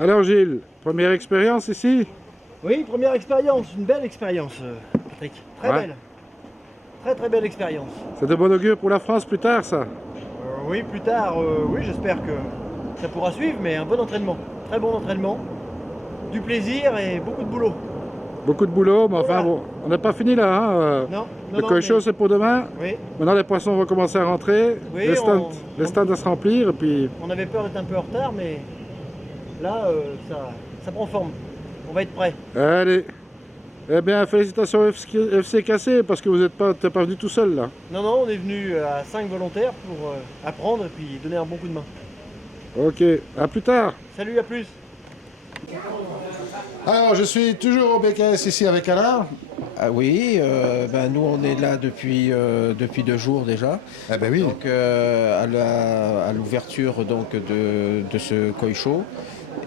Alors Gilles, première expérience ici? Oui, première expérience, une belle expérience, Patrick. Très Ouais. belle. Très très belle expérience. C'est de bon augure pour la France plus tard, ça? Oui, plus tard, oui, j'espère que ça pourra suivre, mais un bon entraînement. Très bon entraînement, du plaisir et beaucoup de boulot. Beaucoup de boulot, mais enfin Voilà. bon, on n'a pas fini là, hein. Non, non, Le non, cochon, mais... c'est pour demain. Oui, Maintenant, les poissons vont commencer à rentrer, oui, les stands à se remplir, et puis... on avait peur d'être un peu en retard, mais là, ça prend forme. On va être prêt. Allez. Eh bien, félicitations FC Cassé, parce que vous t'es pas venu tout seul, là. Non, non, on est venu à 5 volontaires pour apprendre et puis donner un bon coup de main. Ok, à plus tard. Salut, à plus. Alors, je suis toujours au BKS ici avec Alain. Ah oui, nous on est là depuis 2 jours déjà. Eh ben oui. Donc à l'ouverture donc de ce Koi Show.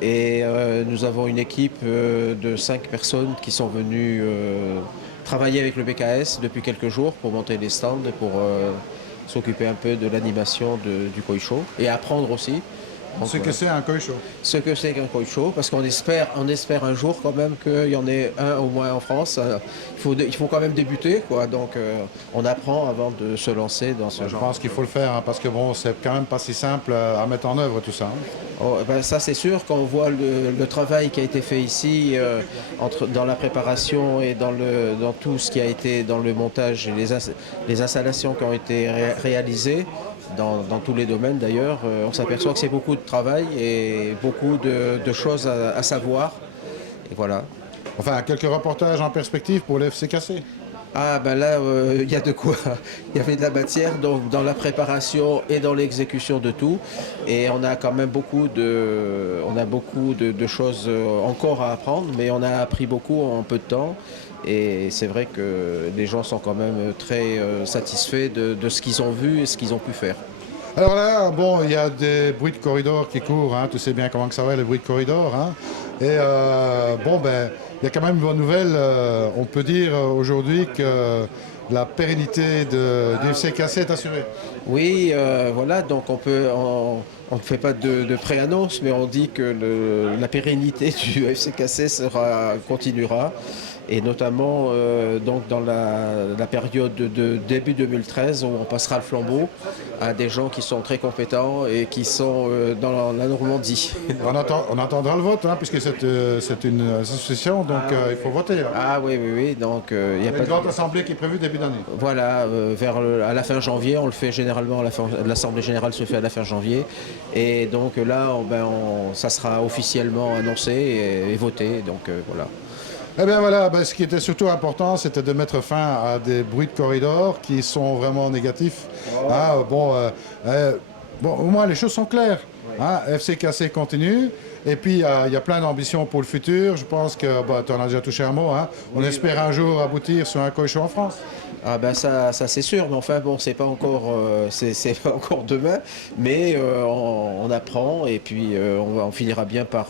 Et nous avons une équipe de 5 personnes qui sont venues travailler avec le BKS depuis quelques jours pour monter les stands et pour s'occuper un peu de l'animation du Koi Show et apprendre aussi. Donc, Ce que c'est un koi show. ce que c'est qu'un koi show, parce qu'on espère un jour quand même qu'il y en ait un au moins en France. Il faut quand même débuter, quoi. Donc on apprend avant de se lancer dans ce Je genre. pense qu'il faut le faire, hein, parce que bon, c'est quand même pas si simple à mettre en œuvre tout ça, hein. Oh, ça c'est sûr, quand on voit le travail qui a été fait ici, dans la préparation et dans tout ce qui a été dans le montage et les installations qui ont été réalisées, dans tous les domaines d'ailleurs, on s'aperçoit que c'est beaucoup de travail et beaucoup de choses à savoir. Et voilà. Enfin, quelques reportages en perspective pour le FCKC. Ah ben là, il y a de quoi. Il y avait de la matière donc dans la préparation et dans l'exécution de tout. Et on a quand même beaucoup de choses encore à apprendre, mais on a appris beaucoup en peu de temps. Et c'est vrai que les gens sont quand même très satisfaits de ce qu'ils ont vu et ce qu'ils ont pu faire. Alors là, bon, il y a des bruits de corridor qui courent, hein. Tu sais bien comment que ça va, les bruits de corridor, hein. Et bon, ben, il y a quand même une bonne nouvelle. On peut dire aujourd'hui que la pérennité du FCKC est assurée. Oui, voilà, donc on ne fait pas de pré-annonce, mais on dit que la pérennité du FCKC continuera. Et notamment donc dans la période de début 2013 où on passera le flambeau à des gens qui sont très compétents et qui sont dans la Normandie. On attendra le vote, hein, puisque c'est une association, donc il faut voter, hein. Ah oui, oui, oui, donc il Il n'y y a a pas une de... grande assemblée qui est prévue début d'année. Voilà, à la fin janvier, on le fait généralement, l'Assemblée générale se fait à la fin janvier. Et donc là, ça sera officiellement annoncé et voté, donc voilà. Eh bien voilà, ben, ce qui était surtout important, c'était de mettre fin à des bruits de corridor qui sont vraiment négatifs. Ah, bon, au moins les choses sont claires, hein. FCKC continue. Et puis il y a plein d'ambitions pour le futur. Je pense que tu en as déjà touché un mot, hein. On espère un jour aboutir sur un cochon en France. Ah ben ça c'est sûr, mais enfin bon, c'est pas encore, c'est pas encore demain, mais on apprend et puis on finira bien par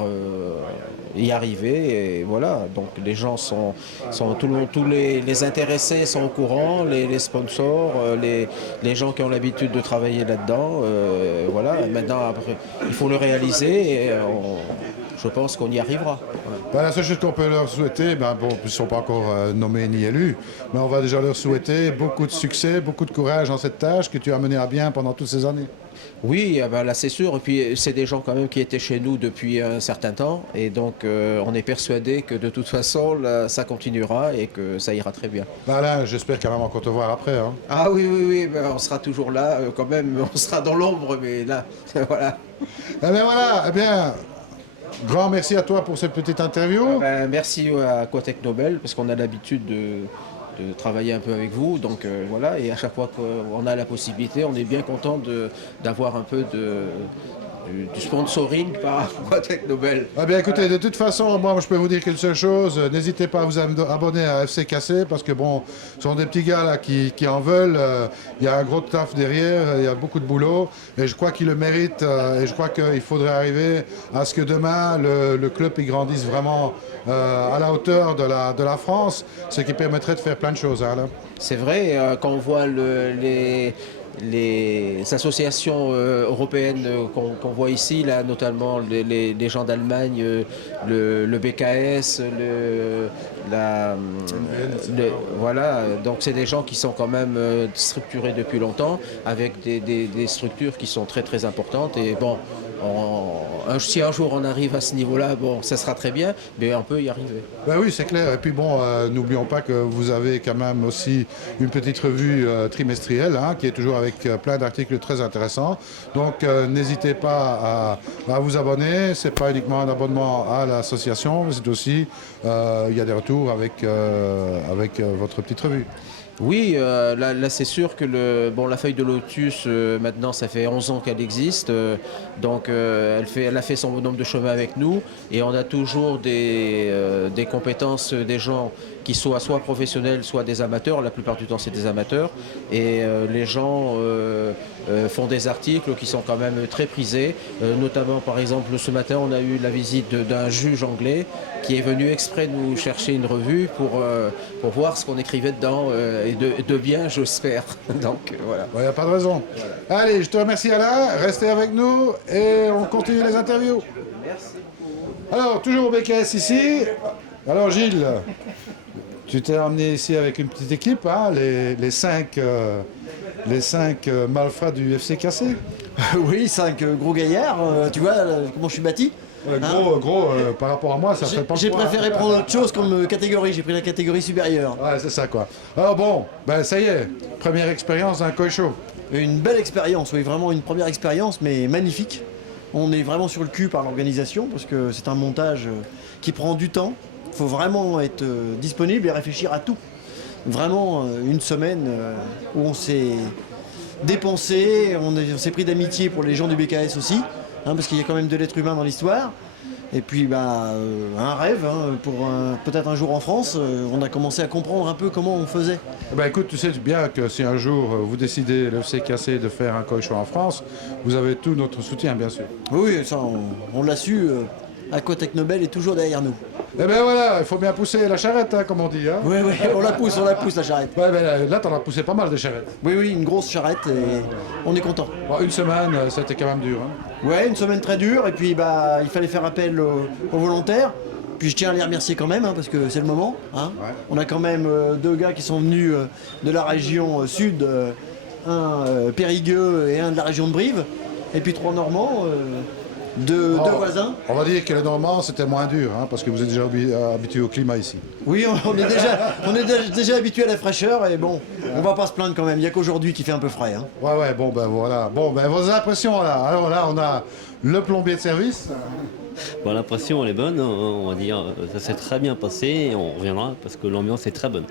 y arriver et voilà. Donc les gens tout le monde, tous les intéressés sont au courant, les sponsors, les gens qui ont l'habitude de travailler là-dedans, voilà. Et maintenant après, il faut le réaliser et je pense qu'on y arrivera. Ouais. Ben, la seule chose qu'on peut leur souhaiter, ben, bon, ils ne sont pas encore nommés ni élus, mais on va déjà leur souhaiter beaucoup de succès, beaucoup de courage dans cette tâche que tu as menée à bien pendant toutes ces années. Oui, ah ben là c'est sûr. Et puis c'est des gens quand même qui étaient chez nous depuis un certain temps. Et donc on est persuadé que de toute façon là, ça continuera et que ça ira très bien. Ben, Alain, j'espère quand même encore te voir après, hein. Ah oui, oui, oui, ben, on sera toujours là quand même. On sera dans l'ombre, mais là, voilà. Eh bien voilà, eh bien, grand merci à toi pour cette petite interview. Ben, merci à Quatec Nobel parce qu'on a l'habitude de travailler un peu avec vous. Donc voilà, et à chaque fois qu'on a la possibilité, on est bien content d'avoir un peu du sponsoring par Quatec Nobel. Eh bien écoutez, de toute façon, moi je peux vous dire qu'une seule chose, n'hésitez pas à vous abonner à FCKC parce que bon, ce sont des petits gars là qui en veulent, il y a un gros taf derrière, il y a beaucoup de boulot et je crois qu'ils le méritent et je crois qu'il faudrait arriver à ce que demain le club il grandisse vraiment à la hauteur de la France, ce qui permettrait de faire plein de choses, hein, là. C'est vrai, quand on voit les associations européennes qu'on voit ici, là, notamment les gens d'Allemagne, le BKS, voilà, donc c'est des gens qui sont quand même structurés depuis longtemps, avec des structures qui sont très très importantes. Et bon, si un jour on arrive à ce niveau-là, bon, ça sera très bien, mais on peut y arriver. Ben oui, c'est clair. Et puis bon, n'oublions pas que vous avez quand même aussi une petite revue trimestrielle hein, qui est toujours avec plein d'articles très intéressants. Donc n'hésitez pas à vous abonner. C'est pas uniquement un abonnement à l'association, mais c'est aussi il y a des retours avec votre petite revue. Oui, là c'est sûr que la feuille de lotus, maintenant ça fait 11 ans qu'elle existe, donc elle a fait son bonhomme de chemin avec nous et on a toujours des compétences des gens qui soient soit professionnels, soit des amateurs. La plupart du temps c'est des amateurs et les gens font des articles qui sont quand même très prisés, notamment par exemple ce matin on a eu la visite d'un juge anglais qui est venu exprès nous chercher une revue pour voir ce qu'on écrivait dedans et de bien, j'espère. Donc voilà. Il n'y a pas de raison. Allez, je te remercie Alain, restez avec nous et on continue les interviews. Merci. Alors, toujours au BKS ici. Alors Gilles, tu t'es emmené ici avec une petite équipe, hein, les cinq malfrats du FC Cassé. Oui, 5 gros gaillards, tu vois comment je suis bâti. Gros, par rapport à moi, ça fait pas le J'ai poids, préféré hein. prendre autre chose comme catégorie, j'ai pris la catégorie supérieure. Ouais, c'est ça quoi. Alors bon, ben ça y est, première expérience d'un Koi Show. Une belle expérience, oui, vraiment une première expérience, mais magnifique. On est vraiment sur le cul par l'organisation, parce que c'est un montage qui prend du temps. Il faut vraiment être disponible et réfléchir à tout. Vraiment une semaine où on s'est dépensé, on s'est pris d'amitié pour les gens du BKS aussi, hein, parce qu'il y a quand même de l'être humain dans l'histoire. Et puis un rêve, hein, pour peut-être un jour en France, on a commencé à comprendre un peu comment on faisait. Ben écoute, tu sais bien que si un jour vous décidez, le FC Cassé, de faire un Koi Show en France, vous avez tout notre soutien bien sûr. Oui, ça on l'a su, Aquatech Nobel est toujours derrière nous. Eh ben voilà, il faut bien pousser la charrette, hein, comme on dit. Hein. Oui, on la pousse la charrette. Ouais, ben là, t'en as poussé pas mal de charrettes. Oui, une grosse charrette et on est content. Bon, une semaine, c'était quand même dur. Hein. Ouais, une semaine très dure et puis il fallait faire appel aux volontaires. Puis je tiens à les remercier quand même, hein, parce que c'est le moment. Hein. Ouais. On a quand même 2 gars qui sont venus de la région sud, un Périgueux et un de la région de Brive, et puis 3 Normands, deux voisins. On va dire que les Normands, c'était moins dur, hein, parce que vous êtes déjà habitué au climat ici. Oui, on est déjà habitué à la fraîcheur et bon, on va pas se plaindre quand même. Il n'y a qu'aujourd'hui qui fait un peu frais. Hein. Ouais, bon ben voilà. Bon ben vos impressions là. Alors là, on a le plombier de service. Bon, l'impression elle est bonne, hein, on va dire, ça s'est très bien passé et on reviendra parce que l'ambiance est très bonne.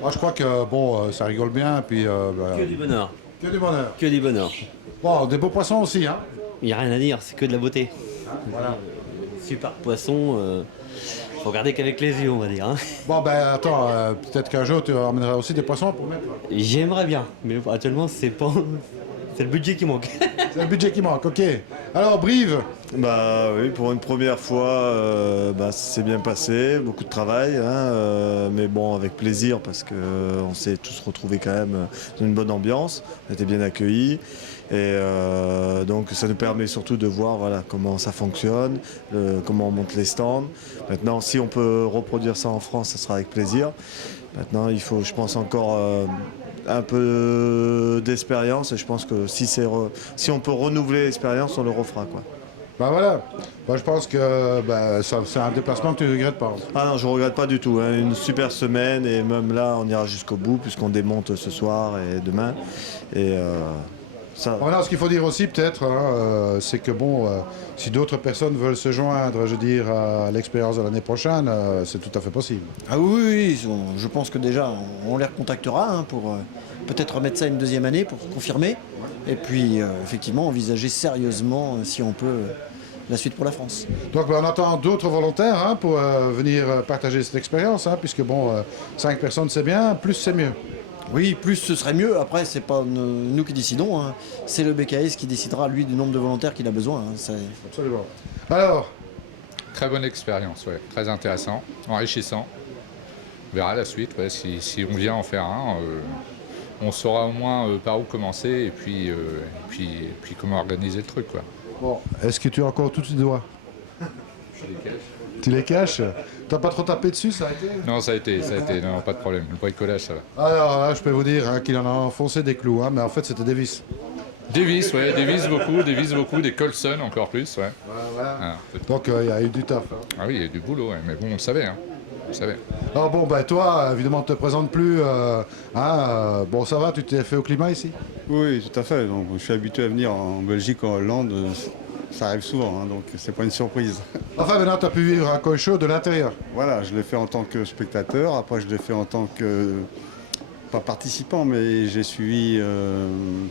Moi je crois que bon, ça rigole bien et puis. Que du bonheur, Que du bonheur. que du bonheur. Bon, des beaux poissons aussi, hein. Il n'y a rien à dire, c'est que de la beauté. Voilà. Super poisson, faut regarder qu'avec les yeux on va dire. Hein. Bon ben attends, peut-être qu'un jour tu ramèneras aussi des poissons pour mettre. J'aimerais bien, mais actuellement c'est pas. C'est le budget qui manque. C'est le budget qui manque, ok. Alors Brive. Bah oui, pour une première fois, c'est bien passé, beaucoup de travail, hein, mais bon, avec plaisir parce qu'on s'est tous retrouvés quand même dans une bonne ambiance, on était bien accueillis. Et donc ça nous permet surtout de voir voilà, comment ça fonctionne, comment on monte les stands. Maintenant, si on peut reproduire ça en France, ça sera avec plaisir. Maintenant, il faut, je pense, encore un peu d'expérience. Et je pense que si on peut renouveler l'expérience, on le refera, quoi. Ben voilà. Moi je pense que c'est un déplacement que tu ne regrettes pas. Ah non, je ne regrette pas du tout. Hein. Une super semaine et même là, on ira jusqu'au bout puisqu'on démonte ce soir et demain. Et ça... Voilà, ce qu'il faut dire aussi peut-être, hein, c'est que bon, si d'autres personnes veulent se joindre, je veux dire, à l'expérience de l'année prochaine, c'est tout à fait possible. Ah oui, je pense que déjà on les recontactera hein, pour peut-être remettre ça une deuxième année pour confirmer. Et puis effectivement envisager sérieusement si on peut la suite pour la France. Donc on attend d'autres volontaires hein, pour venir partager cette expérience, hein, puisque bon, 5 personnes c'est bien, plus c'est mieux. Oui, plus ce serait mieux. Après, c'est pas nous qui décidons. Hein. C'est le BKS qui décidera, lui, du nombre de volontaires qu'il a besoin. Hein. Absolument. Alors, très bonne expérience, ouais. Très intéressant, enrichissant. On verra la suite, ouais, si on vient en faire un. on saura au moins par où commencer et puis comment organiser le truc, quoi. Bon, est-ce que tu as encore tous tes doigts? Je les cache. Tu les caches? T'as pas trop tapé dessus, ça a été? Non, ça a été, non, pas de problème. Le bricolage, ça va. Alors là, je peux vous dire hein, qu'il en a enfoncé des clous, hein, mais en fait c'était des vis. Des vis, beaucoup, des Colson encore plus, ouais. Ah, Donc il y a eu du taf. Hein. ah oui, il y a du boulot, ouais, mais bon, on le savait, hein. On le savait. Alors bon, ben toi, évidemment, on ne te présente plus. Bon, ça va, tu t'es fait au climat ici? Oui, tout à fait. Donc, je suis habitué à venir en Belgique, en Hollande. Ça arrive souvent, hein, donc c'est pas une surprise. Enfin, maintenant, tu as pu vivre un Koi Show de l'intérieur. Voilà, je l'ai fait en tant que spectateur. Après, je l'ai fait en tant que, pas participant, mais j'ai suivi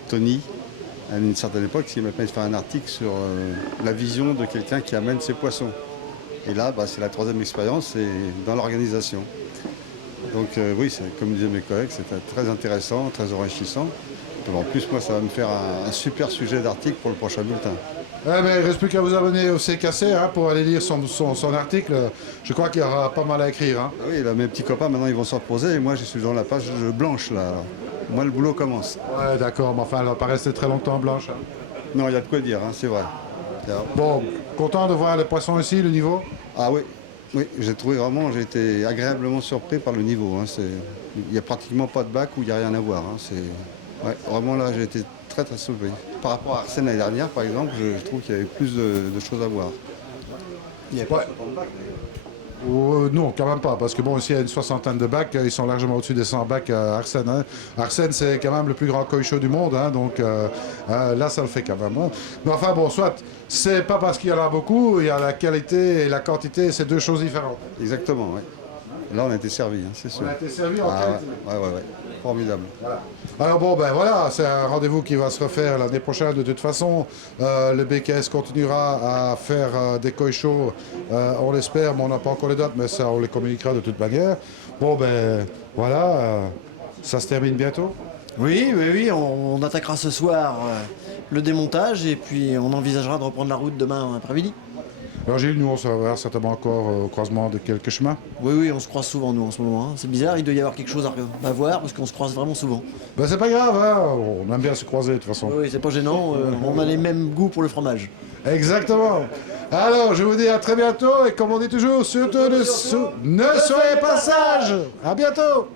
Tony à une certaine époque qui m'a permis de faire un article sur la vision de quelqu'un qui amène ses poissons. Et là, bah, c'est la troisième expérience, c'est dans l'organisation. Donc oui, comme disaient mes collègues, c'était très intéressant, très enrichissant. En plus, moi, ça va me faire un super sujet d'article pour le prochain bulletin. Mais il ne reste plus qu'à vous abonner au CKC hein, pour aller lire son article. Je crois qu'il y aura pas mal à écrire. Hein. Ah oui, là, mes petits copains, maintenant, ils vont se reposer. Et moi, je suis dans la page blanche, là. Moi, le boulot commence. Ouais, d'accord, mais enfin, elle va pas rester très longtemps blanche. Hein. Non, il y a de quoi dire, hein, c'est vrai. Bon, content de voir les poissons ici, le niveau? Ah oui, oui, j'ai été agréablement surpris par le niveau. Hein, il n'y a pratiquement pas de bac où il n'y a rien à voir. Hein, ouais, vraiment là, j'ai été très très surpris. Par rapport à Arsène l'année dernière, par exemple, je trouve qu'il y avait plus de choses à voir. Il n'y a pas autant de bacs. Non, quand même pas, parce que bon, ici il y a une soixantaine de bacs, ils sont largement au-dessus des 100 bacs à Arsène. Hein. Arsène, c'est quand même le plus grand koi show du monde, hein, donc là, ça le fait quand même. Hein. Mais enfin, bon, soit, c'est pas parce qu'il y en a beaucoup, il y a la qualité et la quantité, c'est deux choses différentes. Exactement, oui. Là, on a été servi, hein, c'est sûr. On a été servi en qualité. Ouais. Formidable. Voilà. Alors bon, ben voilà, c'est un rendez-vous qui va se refaire l'année prochaine. De toute façon, le BKS continuera à faire des koi shows, on l'espère, mais on n'a pas encore les dates, mais ça, on les communiquera de toute manière. Bon, ben voilà, ça se termine bientôt. Oui, on attaquera ce soir le démontage et puis on envisagera de reprendre la route demain après-midi. Alors Gilles, nous on se verra certainement encore au croisement de quelques chemins. Oui, on se croise souvent nous en ce moment. Hein. C'est bizarre, il doit y avoir quelque chose à voir parce qu'on se croise vraiment souvent. Ben c'est pas grave, hein, on aime bien se croiser de toute façon. Oui, c'est pas gênant, on a les mêmes goûts pour le fromage. Exactement. Alors, je vous dis à très bientôt et comme on dit toujours, surtout ne soyez pas sages. À bientôt.